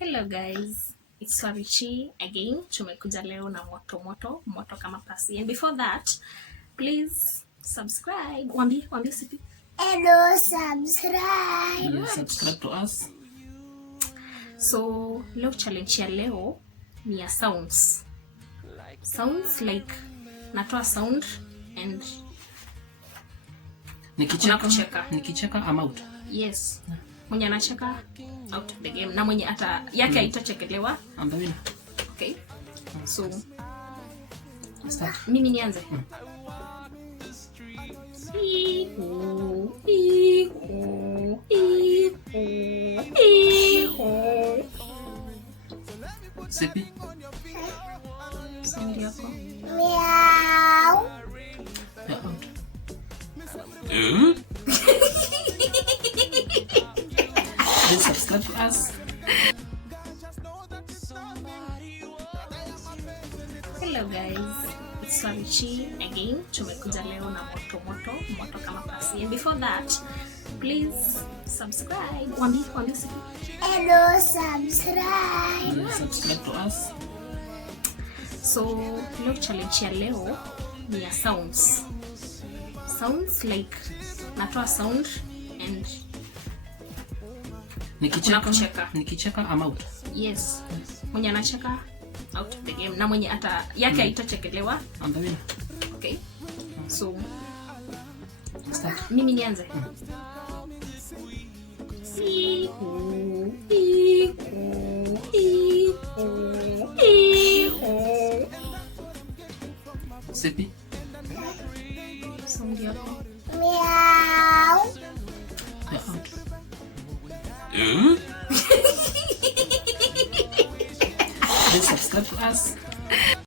Hello guys, it's Swarichi again. Tumekuja leo na moto kama pasi. And before that, please subscribe. Wambi sipi. Hello, subscribe. Yeah, subscribe to us. So, leo challenge ya leo ni ya sounds. Sounds like natoa sound and nikicheka I'm out. Yes. Mwenye anacheka out of the game na mwenye hata yake haitachekelewa. I'm the winner. Okay. So Start. Mimi nianze. Sipi. Sound yako. Meow. Yeah, out. Please subscribe to us. Hello guys, it's Swarichi again. Tumekuja leo na moto kama pasi. And before that, please subscribe. Wambi sipi. Hello, subscribe. Yeah, subscribe to us. So, leo challenge ya leo ni ya sounds. Sounds like natoa sound and nikicheka I'm out. yes. Mwenye anacheka out of the game na mwenye hata yake haitachekelewa. I'm the winner. Okay. So Start. mimi nianze. Sipi. Sound yako. Meow. Yeah, out. Please subscribe to us.